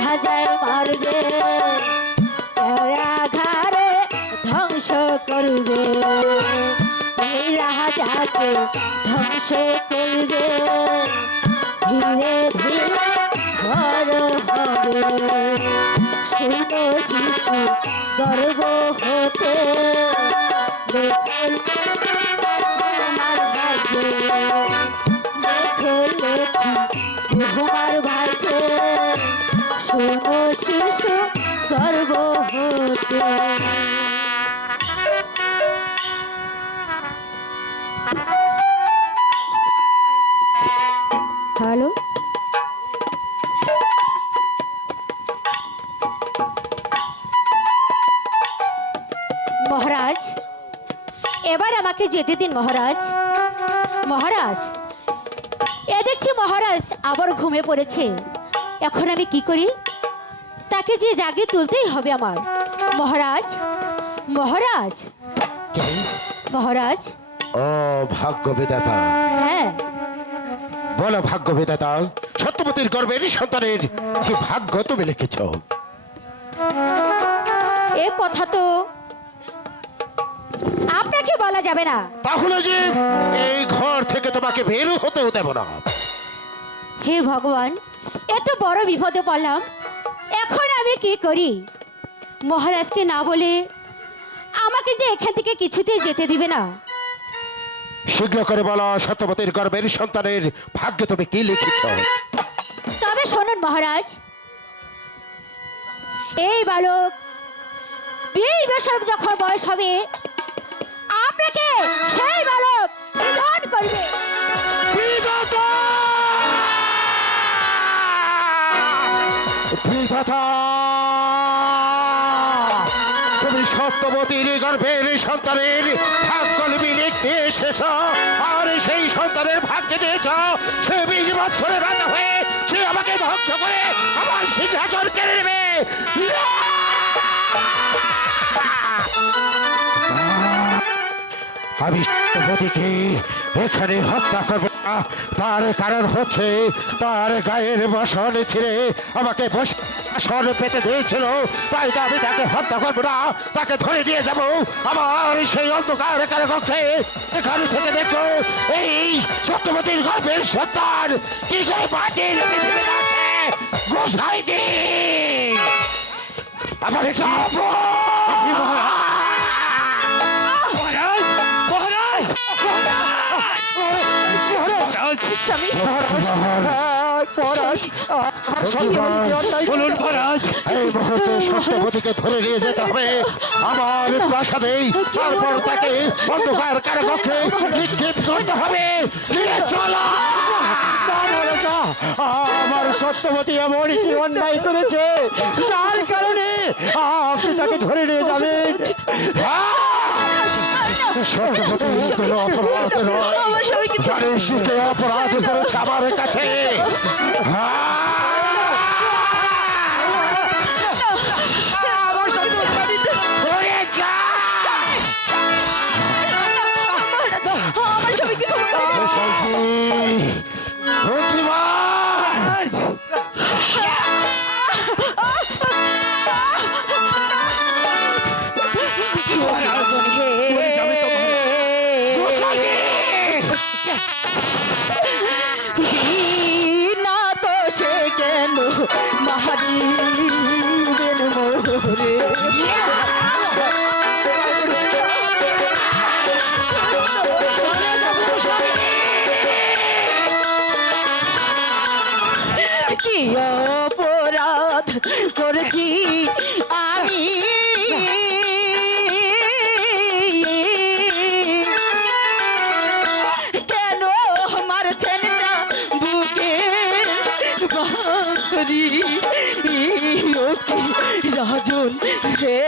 রাজায় মারবে, ঘরে ধ্বংস করবে, এই রাজাকে ধ্বংস করবে, ধীরে ধীরে বড় হবে। শোনো শিশু গর্ব হতে, দেখো তোমার ভাগ্যে, দেখো লেখি তোমার ভাগ্যে। শোনো শিশু গর্ব হতে। হ্যালো, মহারাজ, এবার আমাকে যেতে দিন মহারাজ। মহারাজ, এ দেখছি মহারাজ আবার ঘুমিয়ে পড়েছে। এখন আমি কি করি? তাকে যে জাগিয়ে তুলতেই হবে আমার। মহারাজ, মহারাজ, মহারাজ। ও ভাগ্য বিধাতা। হ্যাঁ, বলো ভাগ্য বিধাতা, সত্যবতীর গর্ভের সন্তানের কি ভাগ্য তুমি লিখেছ? এ কথা তো আপনাকে বলা যাবে না। তাহলে যে এই ঘর থেকে তোমাকে বের হতেও দেব না। হে ভগবান, এত বড় বিপদে পড়লাম, এখন আমি কি করি? মহারাজকে না বলে আমাকে যে এখান থেকে কিছুতেই যেতে দিবে না। শীঘ্র করে বলো সত্যবতীর গর্ভের সন্তানের ভাগ্যে তুমি কি লিখেছ? তবে শুনুন মহারাজ, এই বালক 20 বছর যখন বয়স হবে, আপনাকে সেই বালক নিধন করবে। বিধাতা, তুমি সত্যবতীর গর্ভের সন্তানের ভাগ্য লিখতে এসেছ, আর সেই সন্তানের ভাগ্যে দিয়েছ সে 20 বছরের রাজা হয়ে সে আমাকে ধ্বংস করে আমার সিংহাসন কেড়ে নেবে। আমি সত্যবতীকে এখানে হত্যা করবো না। তার কারণ হচ্ছে তার গায়ের বসন ছিঁড়ে আমাকে বসন পেতে দিয়েছিল, তাই তো আমি তাকে হত্যা করবো না, তাকে ধরে নিয়ে যাব আমার সেই অন্ধকার কারাকক্ষে। এখান থেকে দেখো এই সত্যবতীর গর্ভের সন্তান কি করে বাঁচিয়ে রেখে আছে। গোসাইজি, আমার এটা সত্যবতীকে ধরে নিয়ে যেতে হবে আমার প্রাসাদে, তারপর তাকে অন্ধকার কারাকক্ষে নিক্ষেপ করতে হবে। চলো। আমার সত্যবতী এমন কি অন্যায় করেছে যার কারণে আপনি তাকে ধরে নিয়ে যাবেন? অপরাধ করেছে আমার কাছে। কি অপরাধ করেছি আমি, কেন মারছেন না বুকে বাঁশরি রাজন হে,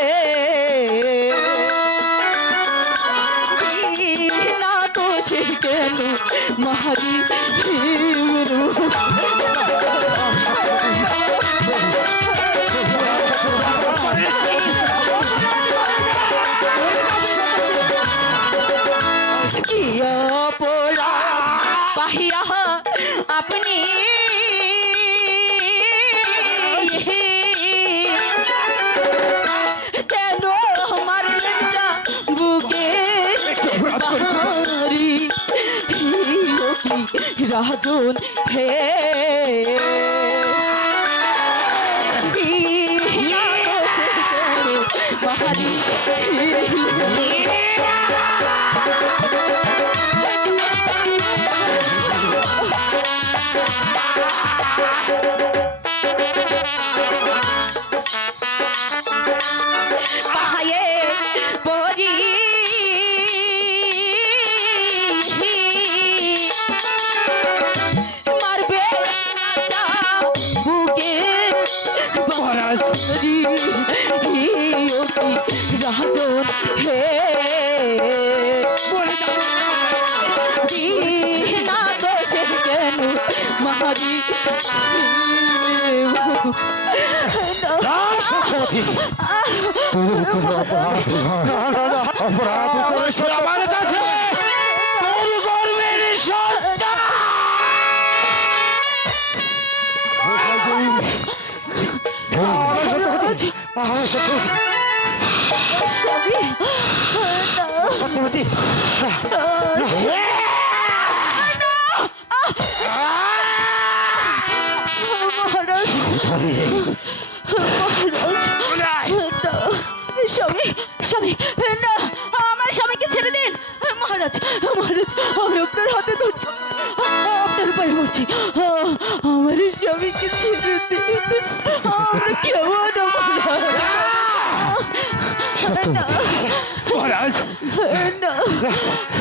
না তো সে কেন মারি কি অপরাধ পাহিয়া আপনি রাজন হে বাহারি পাহায়ে পরি মারবে রাজা বুকে মহারাজ। রাজন হে না দোষে কেন মারি সত্যবতী, তোর কোনো অপরাধ নয়। অপরাধ করেছে আমার কাছে তোর গর্বের সন্তান। সত্যবতী, সত্যবতী, স্বামী সত্যবতী, মহারাজ স্বামী স্বামী না আমার স্বামীকে ছেড়ে দিন মহারাজ মহারাজ আমি আপনার হাতে ধরছি আপনার পায়ে পড়ছি আমার স্বামীকে ছেড়ে দিন আমরা কেমন মহারাজ, না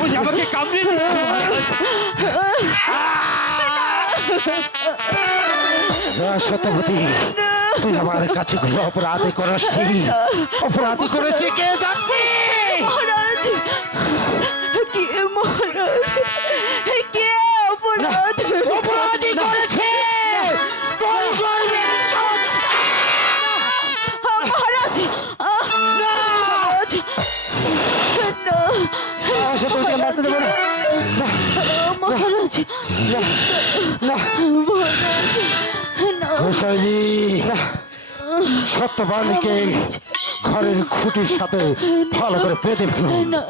ওই যে আমাকে কামড়ে দিচ্ছে সত্যবতী, তুই আমার কাছে কোনো অপরাধী করেছি। অপরাধী করেছি কে জানবি? মহারাজ কে মহারাজ কে অপরাধ অপরাধী করেছে তোর গর্বের সন্তান। মহারাজ মহারাজ না সত্যবতী, মারতে দেবো না। মহারাজ না, মহারাজ না গোসাইজি, সত্যবাণীকে ঘরের খুঁটির সাথে ভালো করে বেঁধে ফেলুন। না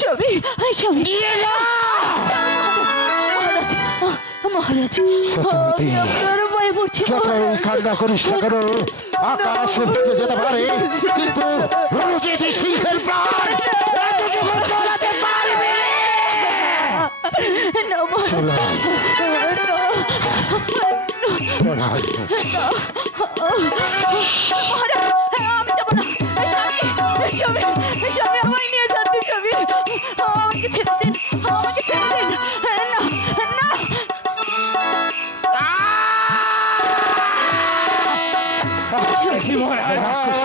স্বামী স্বামী মহারাজ মহারাজ সত্যবতী, আমি আপনার পায়ে পড়ছি যতই কান্না করিস না কেন আকাশ ভেঙে যেতে পারে, কিন্তু রণজিৎ সিংহের প্রাণ এতটুকু চলাতে পারবে না মহারাজ আমি যাবো না স্বামী স্বামী স্বামী আমায় নিয়ে যাচ্ছে স্বামী আমাকে ছেড়ে দিন আমাকে ছেড়ে দিন না না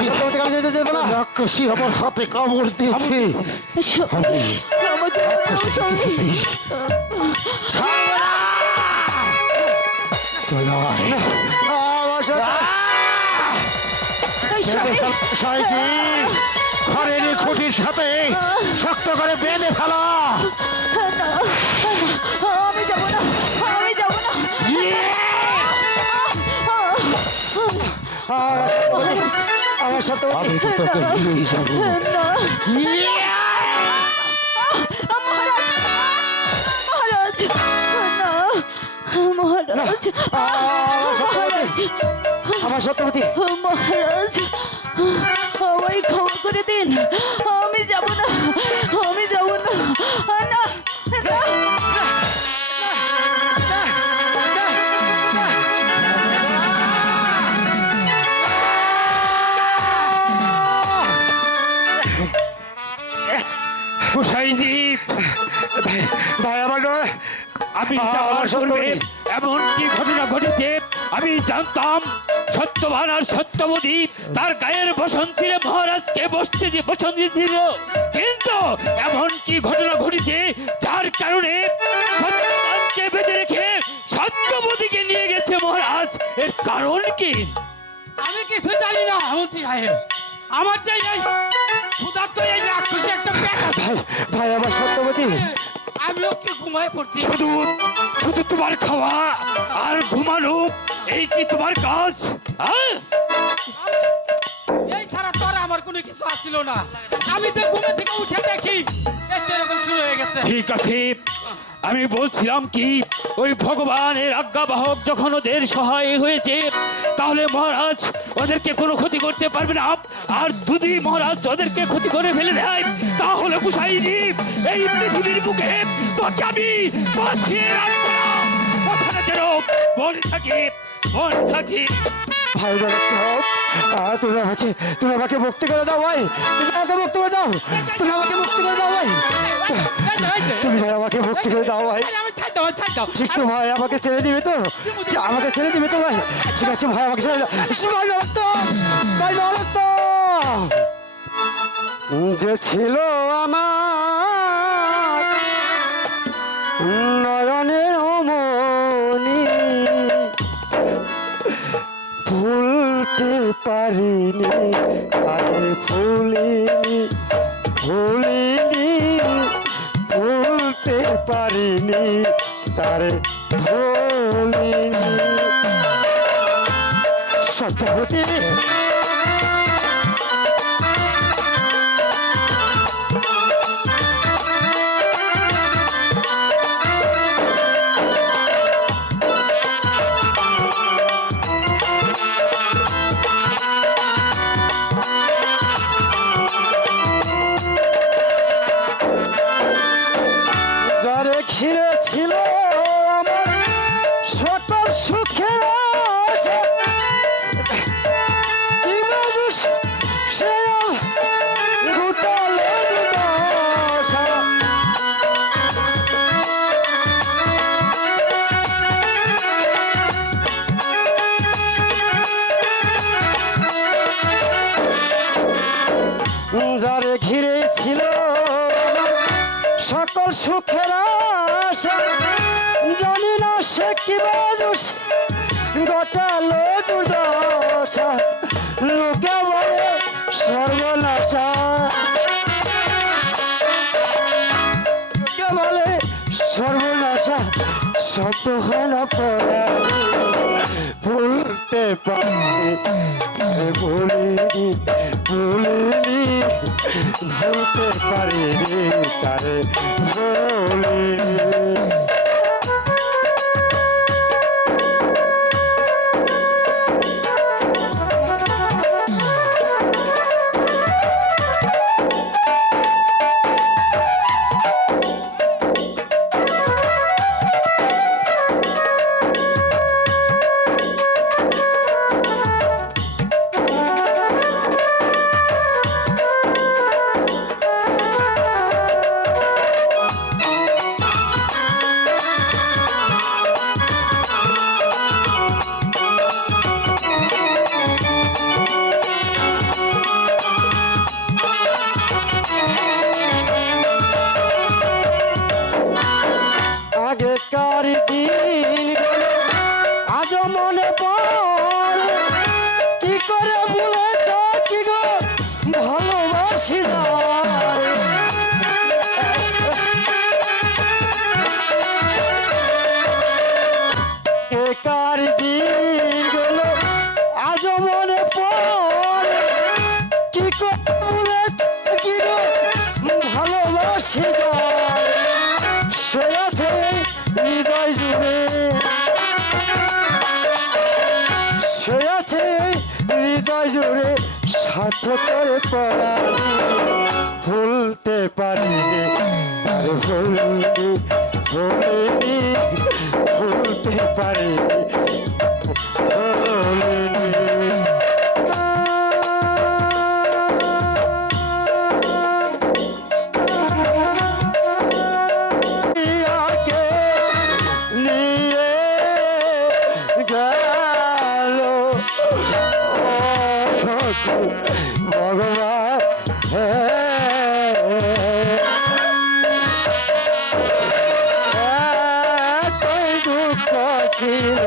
সত্যবতীকে আমি যেতে দেবো না। রাক্ষসী আমার হাতে কামড় দিয়েছে। স্বামী আমাকে স্বামী আমার সাইজি, ঘরের খুঁটির সাথে শক্ত করে বেঁধে ফেলো। আমি যাবো না আমি যাবো না আমার সত্যবতী, আমি তো তোকে নিয়েই যাবো। মহারাজ মহারাজ মহারাজ আমার সত্যবতী, মহারাজ আমায় ক্ষমা করে দিন আমি যাব না আমি যাব না না গোসাইজি, ভাই ভাই আমার নয়। আমি আমার যাওয়ার পূর্বে সত্যবতী। এমন কি ঘটনা ঘটেছে আমি জানতাম। সত্যবান আর সত্যবতী তার গায়ের বসন্তীরে মহারাজকে বসন দিয়েছিল, কিন্তু এমন কি ঘটনা ঘটেছে যার কারণে সত্যবানকে বেঁধে রেখে সত্যবতীকে নিয়ে গেছে মহারাজ। এর কারণ কি? আমি কিছু জানি না মন্ত্রী সাহেব। আমার যে এই ক্ষুধার্ত এই রাক্ষসী একটা পেট আছে, ভাই ভাই আমার সত্যবতী, আমিও কি ঘুমায় পড়ছি। শুধু শুধু তোমার খাওয়া আর ঘুমানো, এই কি তোমার কাজ? হ্যাঁ, এই ছাড়া তোর আমার কোনো কিছু আসছিল না। আমি তো ঘুমে থেকে উঠে দেখি এই তো এরকম শুরু হয়ে গেছে। ঠিক আছে, আমি বলছিলাম কি, ওই ভগবানের আজ্ঞাবাহক যখন ওদের সহায় হয়েছে, তাহলে মহারাজ ওদেরকে কোনো ক্ষতি করতে পারবে না। আর যদি মহারাজ ওদেরকে ক্ষতি করে ফেলে দেয়, তাহলে গুসাইনি এই পৃথিবীর বুকে তোকে আমি বাঁচিয়ে রাখবো না। কথাটা যেন মনে থাকে, মনে থাকে। ভাই ডাক্তার, তুমি আমাকে মুক্তি করে দাও ভাই, তুমি আমাকে মুক্তি করে দাও, তুমি আমাকে মুক্তি করে দাও ভাই, তুমি ভাই আমাকে মুক্তি করে দাও ভাই। ঠিক তো ভাই, আমাকে ছেড়ে দিবে তো, আমাকে ছেড়ে দিবে তো ভাই? ঠিক আছে ভাই, আমাকে ছেড়ে দাও ভাই। ভাই ডাক্তার, যে ছিল আমার নয়নের মনি, ভুলতে পারিনি, আরে ভুলিনি, ভুলতে পারিনি, তারে ভুলিনি। সত্যবতী, যারে ঘিরে ছিল আমার সকল সুখের আশা, কি মানুষ সে গোটালো দুর্দশা। যারে ঘিরে ছিল সকল সুখের আশা, জানি না সে কি মানুষ গোটালো দুর্দশা। লোকে বলে সর্বনাশা, লোকে বলে সর্বনাশা, সত্য হয় না পড়া। ভুলতে পারি ভুলিনি, ভুলিনি, ভুলতে পারিনি, তারে ভুলিনি। আগেকার দিনগুলো আজ মনে পড়ে, কি করে ভুলে থাকি গো ভালোবাসি যারে। আগেকার দিনগুলো আজ মনে পড়ে, কি করে ভুলে থাকি গো ভালোবাসি যারে। সে আছে হৃদয় জুড়ে, সে আছে হৃদয় জুড়ে, সাথ করে পড়া। ভুলতে পারিনি, আরে ভুলিনি, ভুলিনি, ভুলতে পারিনি, ভুলিনি। ভগবান তুই দুঃখ ছিল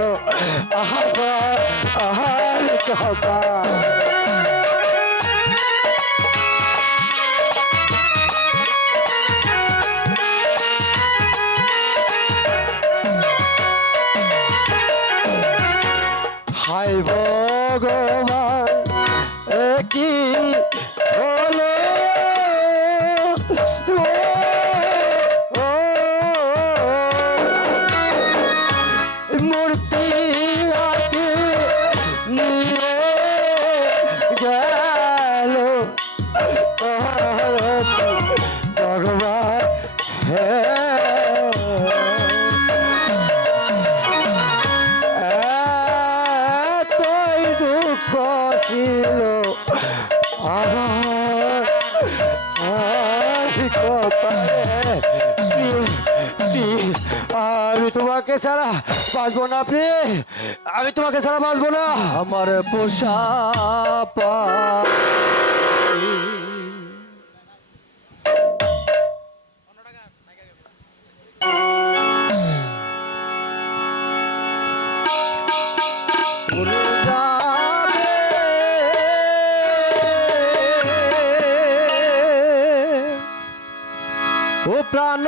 আহার কপাল। হায় ভগবান, কি হলো ও, ও, ও, আমি তোমাকে ছাড়া বাঁচবো না প্রিয়, আমি তোমাকে ছাড়া বাঁচবো না। আমার পোষা ও প্রাণ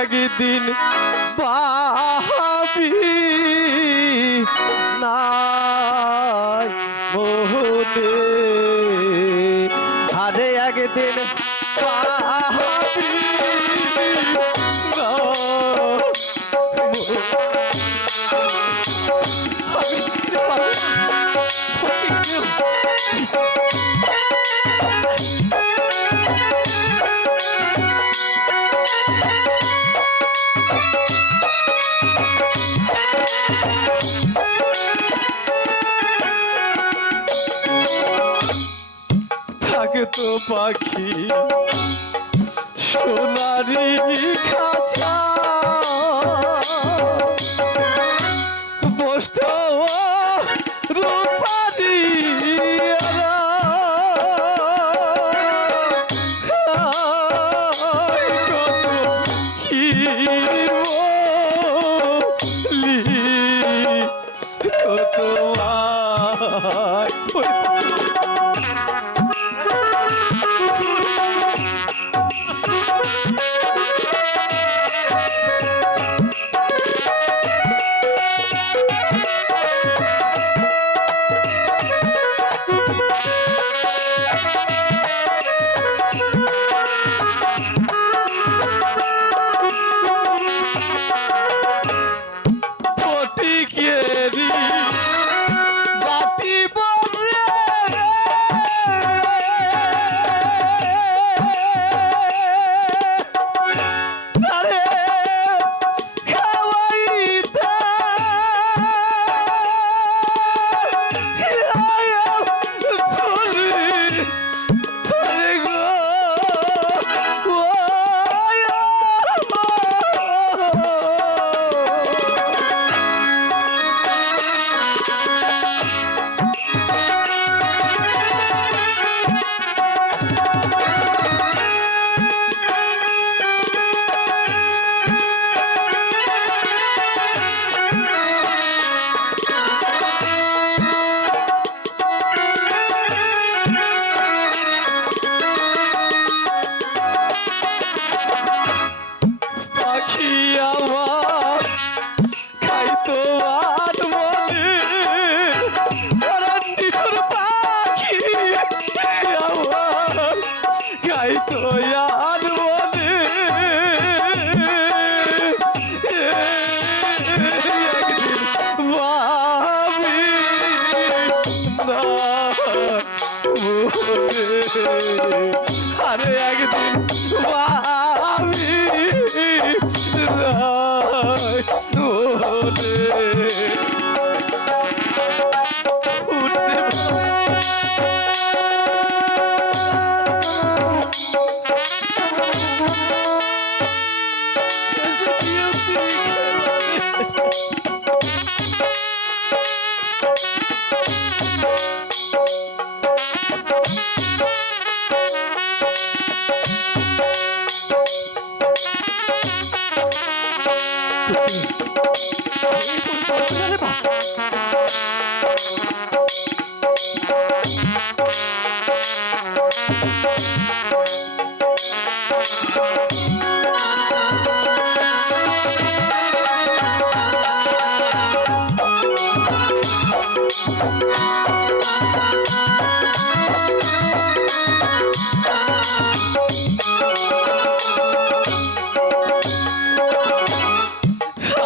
একদিন পাবি নাই মোহনে, আরে একদিন পাবি না থাকে তো পাখি সোনারি খাঁচা, বসত রূপারি আরে একদিন আমি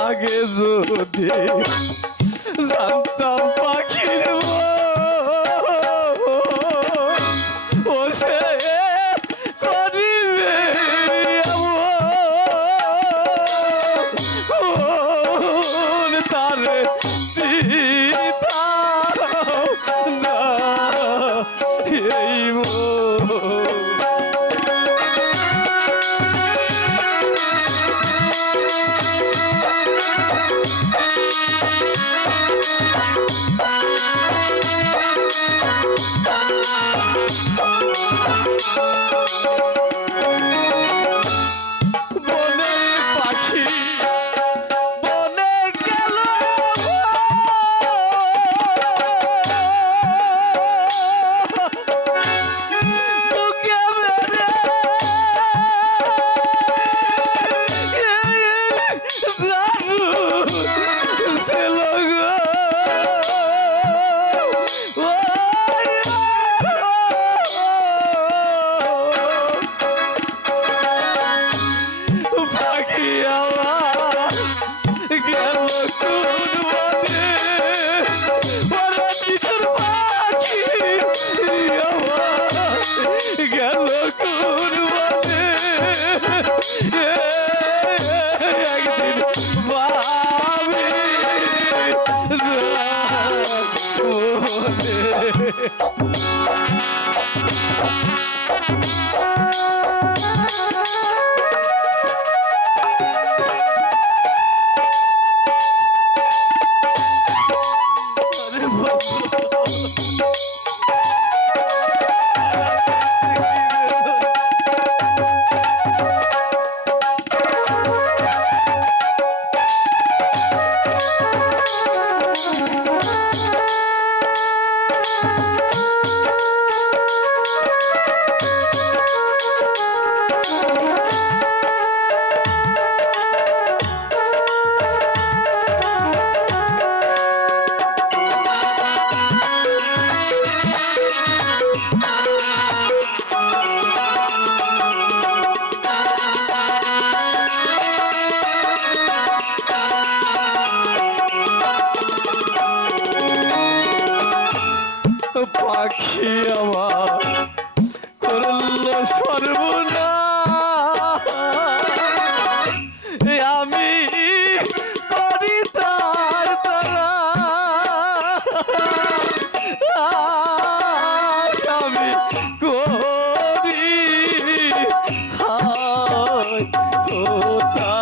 আগে যদি জানতাম পাখির বনে পাখি বনে গেল বুকে মেরে ছিল পাখি আমার গেল কোন বনে ওরা চিতর পাখি আমার গেল কোন বনে একদিন ভাবি পাখি আমার করল সর্বনাশ আমি পারি তার তালাশ আমি করি হায় খোদা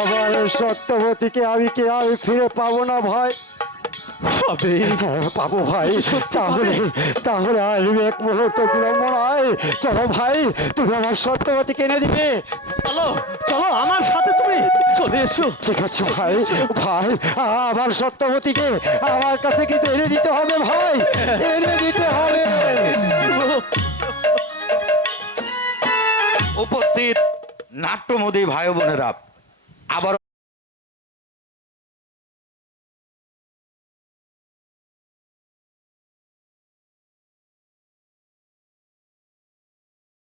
আমার সত্যবতীকে আমি কি আমি ফিরে পাবো না ভাই? পাবে, পাবো ভাই। তাহলে তাহলে আসবে এক মুহূর্ত বিলম্ব নয়। চলো ভাই, তুমি আমার সত্যবতীকে এনে দিবে। চলো চলো আমার সাথে তুমি চলে এসো। ঠিক আছে ভাই, ভাই আমার সত্যবতীকে আমার কাছে কিন্তু এনে দিতে হবে ভাই, এনে দিতে হবে। উপস্থিত নাট্যমোদী ভাই বোনেরা, আবার